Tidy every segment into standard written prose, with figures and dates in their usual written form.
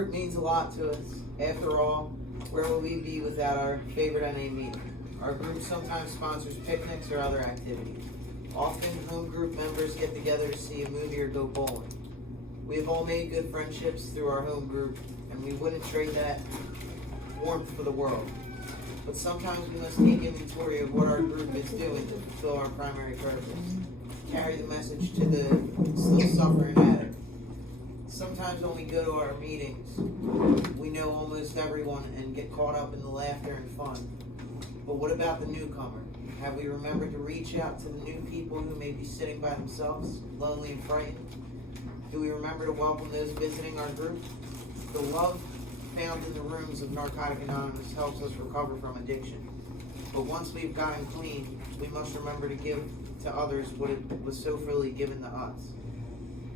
It means a lot to us. After all, where will we be without our favorite NA meeting? Our group sometimes sponsors picnics or other activities. Often, home group members get together to see a movie or go bowling. We have all made good friendships through our home group, and we wouldn't trade that warmth for the world. But sometimes we must take inventory of what our group is doing to fulfill our primary purpose. Carry the message to the still suffering addict. Sometimes when we go to our meetings, we know almost everyone and get caught up in the laughter and fun. But what about the newcomer? Have we remembered to reach out to the new people who may be sitting by themselves, lonely and frightened? Do we remember to welcome those visiting our group? The love found in the rooms of Narcotic Anonymous helps us recover from addiction. But once we've gotten clean, we must remember to give to others what it was so freely given to us.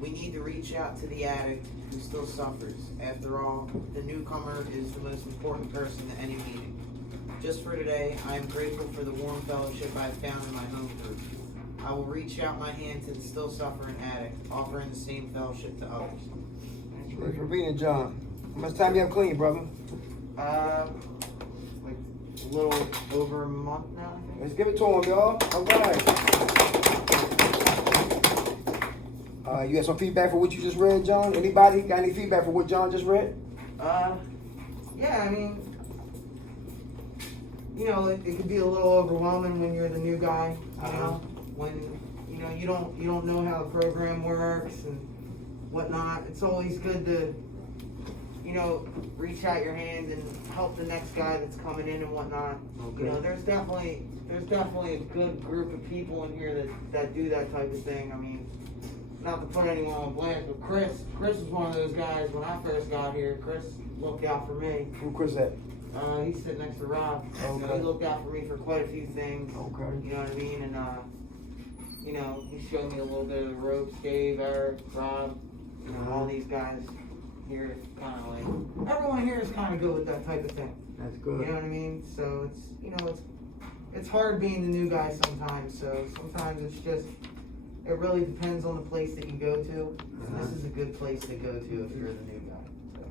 We need to reach out to the addict who still suffers. After all, the newcomer is the most important person at any meeting. Just for today, I am grateful for the warm fellowship I have found in my home group. I will reach out my hand to the still suffering addict, offering the same fellowship to others. Thanks for being John. How much time you have clean, brother? Like a little over a month now. Let's give it to him, y'all. All right. You got some feedback for what you just read, John? Anybody got any feedback for what John just read? Yeah, I mean, you know, it could be a little overwhelming when you're the new guy. You know, when you don't know how the program works and whatnot. It's always good to reach out your hand and help the next guy that's coming in and whatnot. Okay. You know, there's definitely a good group of people in here that do that type of thing. I mean, not to put anyone on blast, but Chris was one of those guys when I first got here. Chris looked out for me. Who Chris at? He's sitting next to Rob. Okay. So he looked out for me for quite a few things. Okay. You know what I mean? And he showed me a little bit of the ropes. Dave, Eric, Rob, all these guys here. Kind of like everyone here is kind of good with that type of thing. That's good. You know what I mean? So it's hard being the new guy sometimes. So sometimes it really depends on the place that you go to. And this is a good place to go to if you're the new guy. So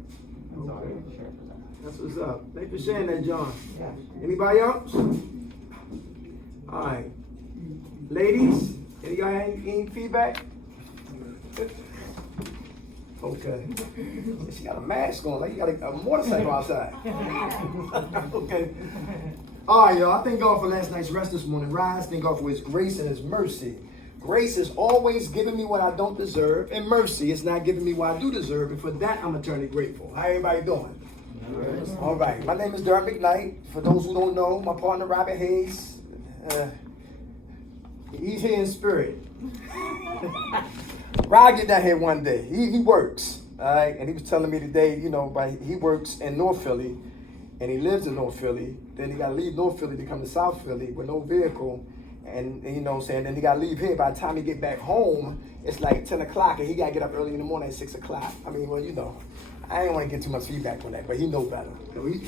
that's all I can share for that. That's what's up. Thanks for sharing that, John. Yeah. Anybody else? All right. Ladies, any feedback? Okay. She got a mask on, like you got a motorcycle outside. Okay. All right, y'all. I thank God for last night's rest this morning. Rise, thank God for His grace and His mercy. Grace is always giving me what I don't deserve, and mercy is not giving me what I do deserve, and for that I'm eternally grateful. How everybody doing? All right. My name is Derek McKnight. For those who don't know, my partner Robert Hayes. He's here in spirit. Rob get down here one day. He works, all right? And he was telling me today, he works in North Philly, and he lives in North Philly. Then he got to leave North Philly to come to South Philly with no vehicle. And you know what I'm saying? Then he got to leave here. By the time he get back home, it's like 10 o'clock, and he got to get up early in the morning at 6 o'clock. I mean, well, I ain't want to get too much feedback on that, but he know better.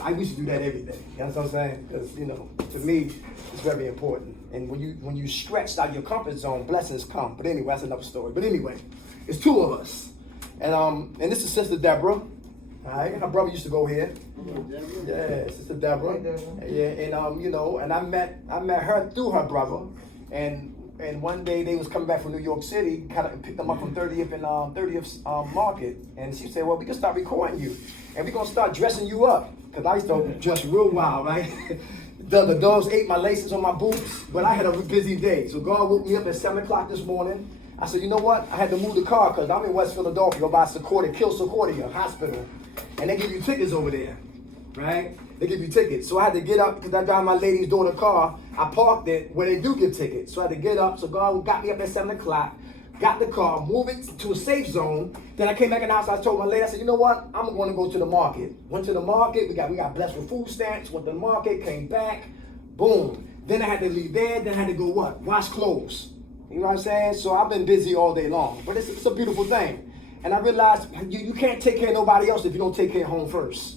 I used to do that every day. You know what I'm saying? Because, to me, it's very important. And when you stretch out your comfort zone, blessings come. But anyway, that's another story. But anyway, it's two of us. And this is Sister Deborah. All right, her brother used to go here. Yeah, Sister Deborah. Yeah, and I met her through her brother. And one day they was coming back from New York City, kind of picked them up from 30th and 30th Market, and she said, "Well, we can start recording you, and we're gonna start dressing you up." Cause I used to dress real wild, right? The dogs ate my laces on my boots, but I had a busy day. So God woke me up at 7 o'clock this morning. I said, you know what? I had to move the car because I'm in West Philadelphia by Concordia Hospital, and they give you tickets over there, right? They give you tickets. So I had to get up because I drive my lady's daughter car. I parked it where they do give tickets. So I had to get up. So God got me up at 7 o'clock, got the car, moved it to a safe zone. Then I came back in the house. I told my lady, I said, you know what? I'm going to go to the market. Went to the market. We got blessed with food stamps. Went to the market, came back. Boom. Then I had to leave there. Then I had to go what? Wash clothes. You know what I'm saying? So I've been busy all day long. But it's a beautiful thing. And I realized you can't take care of nobody else if you don't take care of home first.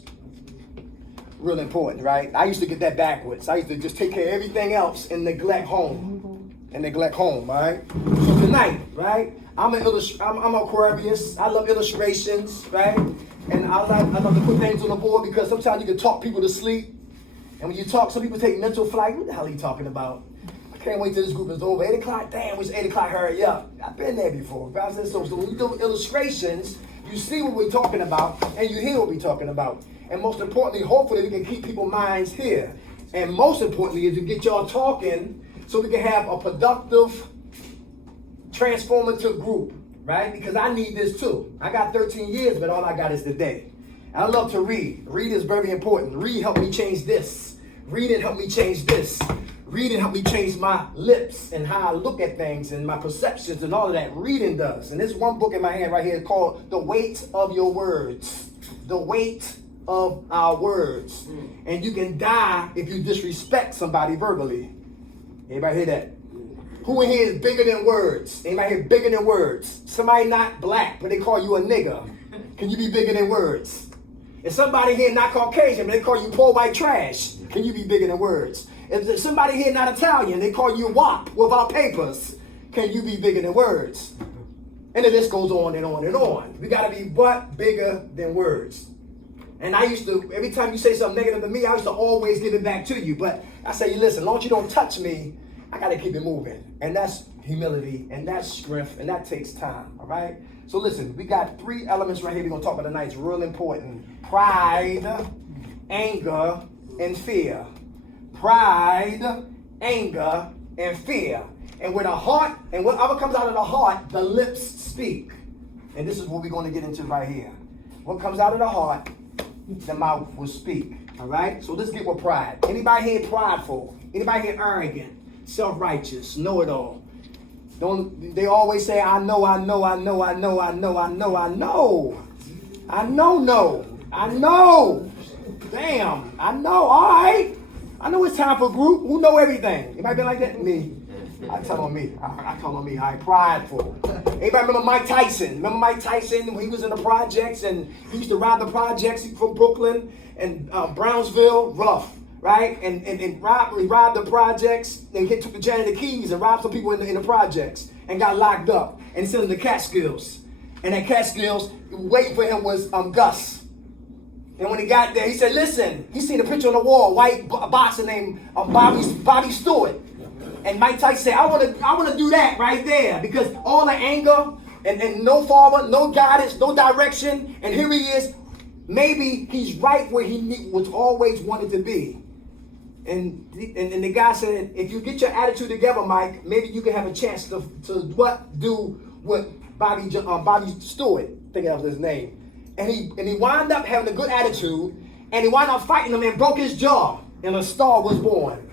Real important, right? I used to get that backwards. I used to just take care of everything else and neglect home. Right? So tonight, right? I'm an Aquarius. I love illustrations, right? And I love to put things on the board because sometimes you can talk people to sleep. And when you talk, some people take mental flight. What the hell are you talking about? I can't wait till this group is over. 8 o'clock, damn, it's 8 o'clock, hurry up. I've been there before. So when you do illustrations, you see what we're talking about and you hear what we're talking about. And most importantly, hopefully we can keep people's minds here. And most importantly is to get y'all talking so we can have a productive, transformative group, right? Because I need this too. I got 13 years, but all I got is today. And I love to read. Read is very important. Read helped me change this. Reading helped me change this. Reading helped me change my lips and how I look at things and my perceptions and all of that. Reading does. And this one book in my hand right here is called The Weight of Your Words. The Weight of Our Words. And you can die if you disrespect somebody verbally. Anybody hear that? Who in here is bigger than words? Anybody here bigger than words? Somebody not black, but they call you a nigger. Can you be bigger than words? If somebody here not Caucasian, but they call you poor white trash, can you be bigger than words? If somebody here not Italian, they call you WAP without papers, can you be bigger than words? And the list goes on and on and on. We gotta be what? Bigger than words. And I used to, every time you say something negative to me, I used to always give it back to you. But I say, listen, as long as you don't touch me, I gotta keep it moving. And that's humility, and that's strength, and that takes time, all right? So listen, we got 3 elements right here we're gonna talk about tonight. It's real important. Pride, anger, and fear. Pride, anger, and fear. And with a heart, and whatever comes out of the heart, the lips speak. And this is what we're gonna get into right here. What comes out of the heart, the mouth will speak, all right? So let's get with pride. Anybody here prideful? Anybody here arrogant? Self-righteous, know-it-all. They always say, I know. Damn, I know, all right. I know it's time for a group. Who know everything? Anybody been like that? Me. I tell on me. All right, prideful. Anybody remember Mike Tyson? Remember Mike Tyson when he was in the projects and he used to rob the projects from Brooklyn and Brownsville? Rough. Right? And he robbed the projects and he took the janitor keys and robbed some people in the projects and got locked up and sent him to Catskills. And at Catskills, waiting for him was Gus. And when he got there, he said, listen, he seen a picture on the wall, white boxer named Bobby Stewart. And Mike Tyson said, I want to do that right there because all the anger and no father, no guidance, no direction. And here he is. Maybe he's right where he was always wanted to be. And the guy said, if you get your attitude together, Mike, maybe you can have a chance to do what Bobby Stewart, thinking of his name. And he wound up having a good attitude, and he wound up fighting him and broke his jaw, and a star was born.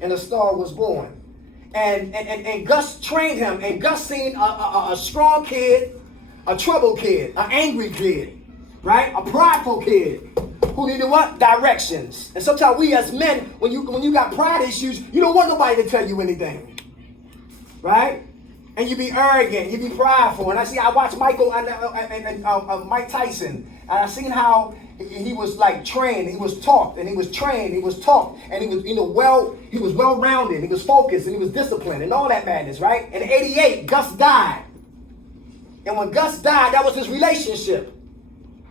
And Gus trained him, and Gus seen a strong kid, a troubled kid, an angry kid, right? A prideful kid. Who needed what? Directions. And sometimes we as men, when you got pride issues, you don't want nobody to tell you anything. Right? And you be arrogant, you be prideful. And I watched Michael and Mike Tyson. And I seen how he was like trained, he was taught, and he was trained, he was taught, and he was, he was well-rounded, he was focused, and he was disciplined, and all that madness, right? In '88, Gus died. And when Gus died, that was his relationship.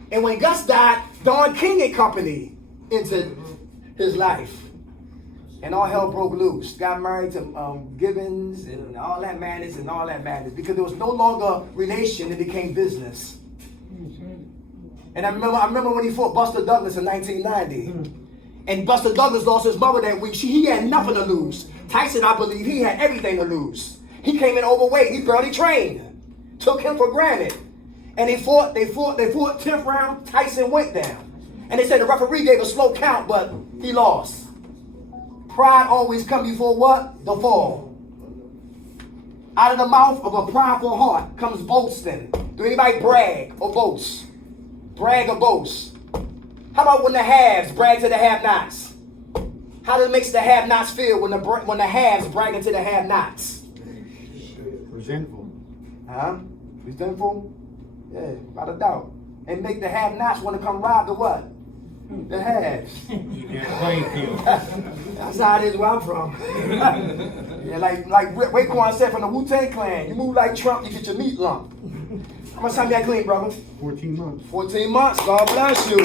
And when Gus died, Don King and Company entered his life. And all hell broke loose. Got married to Gibbons and all that madness. Because there was no longer relation, it became business. And I remember when he fought Buster Douglas in 1990. And Buster Douglas lost his mother that week. He had nothing to lose. Tyson, I believe, he had everything to lose. He came in overweight. He barely trained. Took him for granted. And they fought 10th round, Tyson went down. And they said the referee gave a slow count, but he lost. Pride always comes before what? The fall. Out of the mouth of a prideful heart comes boasting. Do anybody brag or boast? Brag or boast? How about when the haves brag to the have-nots? How does it make the have-nots feel when the haves bragging to the have-nots? Resentful. Huh? Resentful? Yeah, without a doubt. And make the have-nots want to come rob the what? The haves. Yeah, playing field. That's how it is where I'm from. Yeah, like Raekwon said from the Wu-Tang Clan, you move like Trump, you get your meat lump. How much time you got clean, brother? 14 months. 14 months. God bless you.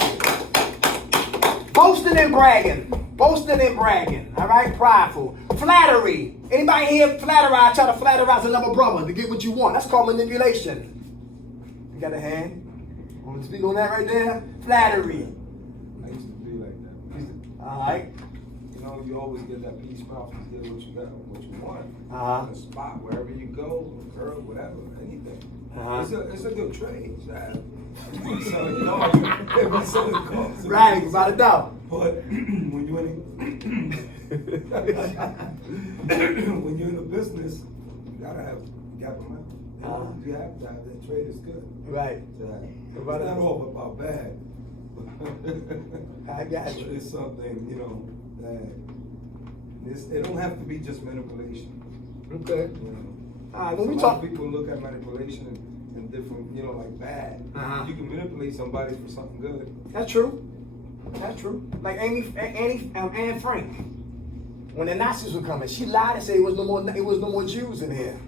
Boasting and bragging. Boasting and bragging. All right? Prideful. Flattery. Anybody here try to flatterize another brother to get what you want? That's called manipulation. You got a hand? Want to speak on that right there? Flattery. I used to be like that. All right. You know, you always get that peace prophet, get what you got, what you want. Uh-huh. On the spot, wherever you go, girl, whatever, anything. Uh-huh. It's a good trade, Chad. Selling cars. Selling cars. Right, without a doubt. But when you're in the business, you gotta have gap them out. You have to have that trade is good. Right. It's not all about bad. I got you. It's something, you know, that it don't have to be just manipulation. Okay. You know? All right, when we A lot talk. of people look at manipulation in different, you know, like bad. Uh-huh. You can manipulate somebody for something good. That's true. That's true. Like Anne Frank, when the Nazis were coming, she lied and said it was no more Jews in here.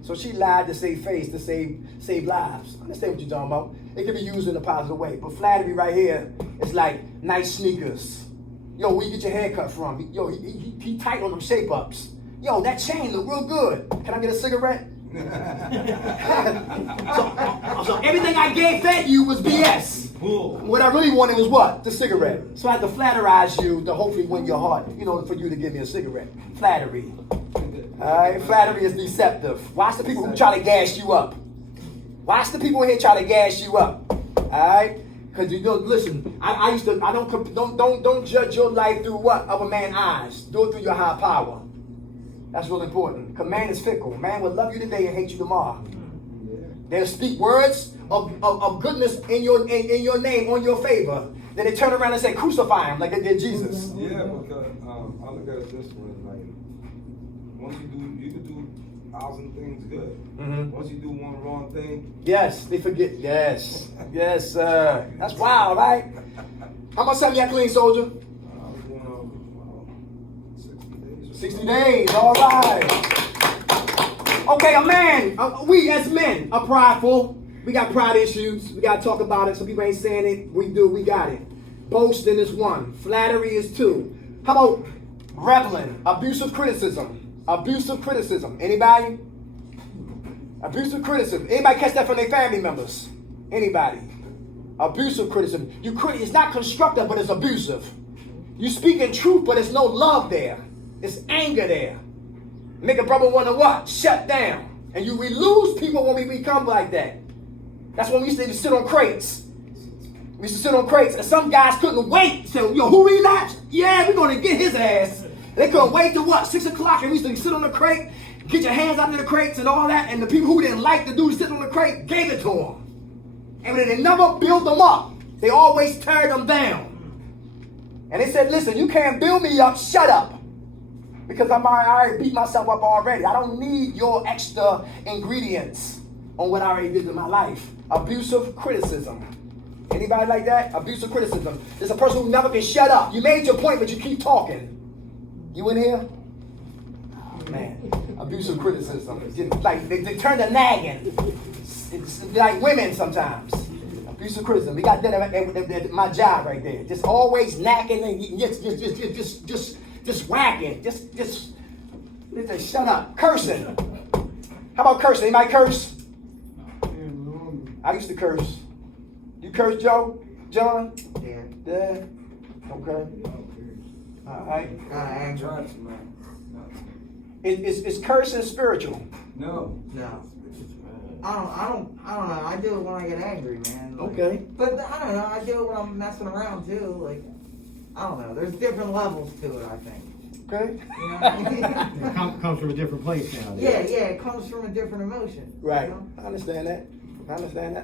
So she lied to save face, to save lives. I understand what you're talking about. It can be used in a positive way. But flattery right here is like nice sneakers. Yo, where you get your hair cut from? Yo, he tight on them shape ups. Yo, that chain look real good. Can I get a cigarette? so everything I fed you was BS. What I really wanted was what? The cigarette. So I had to flatterize you to hopefully win your heart, you know, for you to give me a cigarette. Flattery. Alright, flattery is deceptive. Watch the people who try to gas you up. Watch the people in here try to gas you up. Alright? Because you know, listen, don't judge your life through what? Other man's eyes. Do it through your high power. That's really important. Because man is fickle. Man will love you today and hate you tomorrow. They'll speak words of goodness in your name, on your favor. Then they turn around and say, crucify him like they did Jesus. Yeah, because I look at it this way, like, once you can do 1,000 things good. Mm-hmm. Once you do one wrong thing. Yes, they forget. Yes. Yes, sir. That's wild, right? How much time you got clean, soldier? 60 days, all right. Okay, a man, we as men are prideful. We got pride issues. We got to talk about it. Some people ain't saying it. We do. We got it. Boasting is one. Flattery is two. How about reveling? Abusive criticism. Abusive criticism. Anybody? Abusive criticism. Anybody catch that from their family members? Anybody? Abusive criticism. It's not constructive, but it's abusive. You speak in truth, but there's no love there. It's anger there. Make a brother want to what? Shut down. And we lose people when we become like that. That's when we used to sit on crates. We used to sit on crates, and some guys couldn't wait. So, yo, who relapsed? Yeah, we're going to get his ass. They couldn't wait to what? 6 o'clock, and we used to sit on the crate, get your hands out of the crates and all that, and the people who didn't like the dude sitting on the crate gave it to them. And they never built them up. They always tear them down. And they said, listen, you can't build me up, shut up. Because I already beat myself up already. I don't need your extra ingredients on what I already did in my life. Abusive criticism. Anybody like that? Abusive criticism. There's a person who never can shut up. You made your point, but you keep talking. You in here? Oh, man. Abusive criticism. Like they turn to nagging. It's like women sometimes. Abusive criticism. We got that at my job right there. Just always nagging and just whacking. Just shut up. Cursing. How about cursing? Anybody curse? I used to curse. You curse, Joe? John? Yeah. Yeah. Okay. All right. Anger. Is cursing spiritual? No. No. I don't know. I do it when I get angry, man. Like, Okay. But I don't know. I do it when I'm messing around too. Like, I don't know. There's different levels to it, I think. Okay. You know what I mean? It comes from a different place now. Yeah. It comes from a different emotion. Right. You know? I understand that.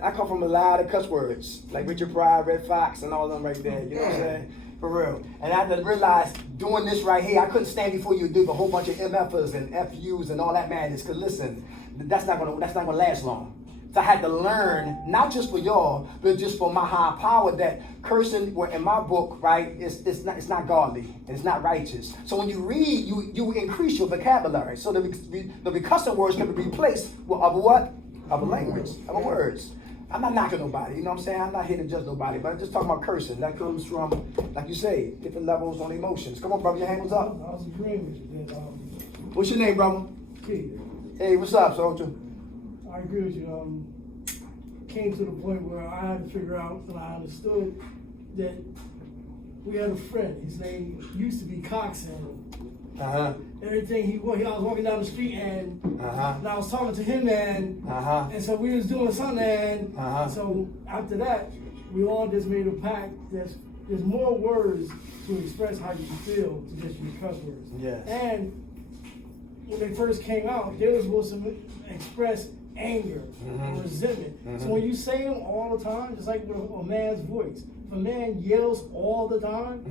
I come from a lot of cuss words, like Richard Pryor, Red Fox, and all of them right there. You know what I'm saying? For real. And I had to realize doing this right here, I couldn't stand before you do a whole bunch of MFers and FUs and all that madness. Cause listen, that's not gonna last long. So I had to learn, not just for y'all, but just for my high power, that cursing, in my book, right, it's not godly and it's not righteous. So when you read, you increase your vocabulary. So the cussing words can be replaced with other what? Other language, other words. I'm not knocking nobody, you know what I'm saying? I'm not here to judge nobody, but I'm just talking about cursing. That comes from, like you say, different levels on emotions. Come on, brother, your hand was I up. was agreeing with you that, What's your name, brother? Keith, Hey, what's up, soldier? I agree with you. Came to the point where I had to figure out and I understood that we had a friend. His name used to be Coxon. Uh-huh. Everything I was walking down the street and, Uh-huh. and I was talking to him and Uh-huh. so we was doing something and so after that we all just made a pact that there's more words to express how you feel to just use cuss words. Yes. And when they first came out, they were supposed to express anger, resentment. So when you say them all the time, just like with a man's voice, if a man yells all the time,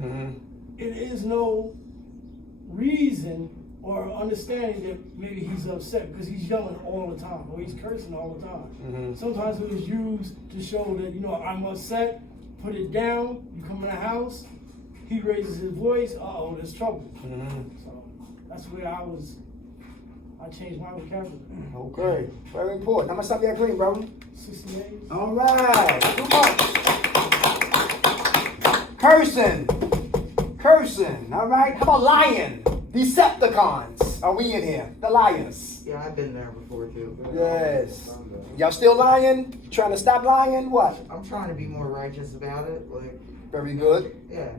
it is no reason or understanding that maybe he's upset because he's yelling all the time or he's cursing all the time. Sometimes it was used to show that, you know, I'm upset, put it down, you come in the house, he raises his voice, uh-oh, there's trouble. So that's where I changed my vocabulary. Okay, very important. How much time you got green, brother? 68. All right, 2 months. Cursing, all right? How about lying? Decepticons, are we in here? The liars. Yeah, I've been there before too. Yes. Y'all still lying? Trying to stop lying? What? I'm trying to be more righteous about it, like, Very good. yeah.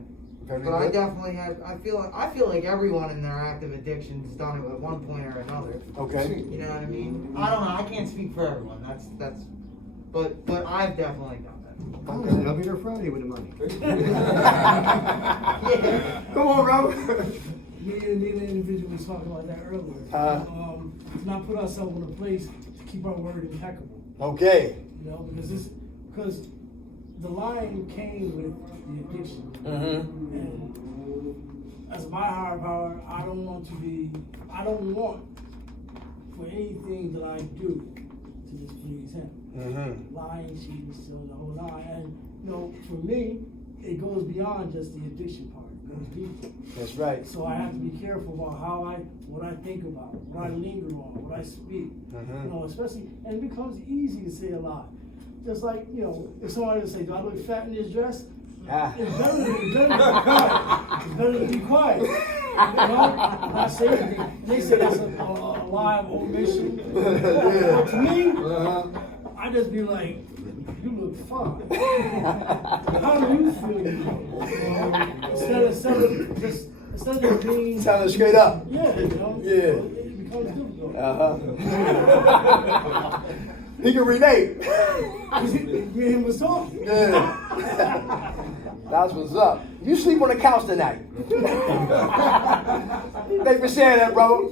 Very But I good. definitely have. I feel like everyone in their active addiction's done it at one point or another. Okay. You know what I mean? I don't know. I can't speak for everyone. That's. But I've definitely done that. Okay, I'll be there Friday with the money. Yeah. Come on, bro. Me and the individual was talking about that earlier. To not put ourselves in a place to keep our word impeccable. Okay. You know, because the lying came with the addiction. And as my higher power, I don't want for anything that I do to just please him. Lying, cheating, stealing, the whole nine. And you know, for me, it goes beyond just the addiction part. It goes deeper. That's right. So I have to be careful about what I think about, what I linger on, what I speak. You know, especially, and it becomes easy to say a lie. Just like, you know, if somebody would say, "Do I look fat in this dress?" It's better to be quiet. It's better to be quiet. You know, and I say it, and they say that's a lie of omission. But to me, I just be like, "You look fine." How do you feel? You know? Instead of being Tell it straight up. yeah, you know, Yeah. it becomes difficult. He can rename. Me and him was talking. Yeah. That's what's up. You sleep on the couch tonight. Thanks for sharing that, brother.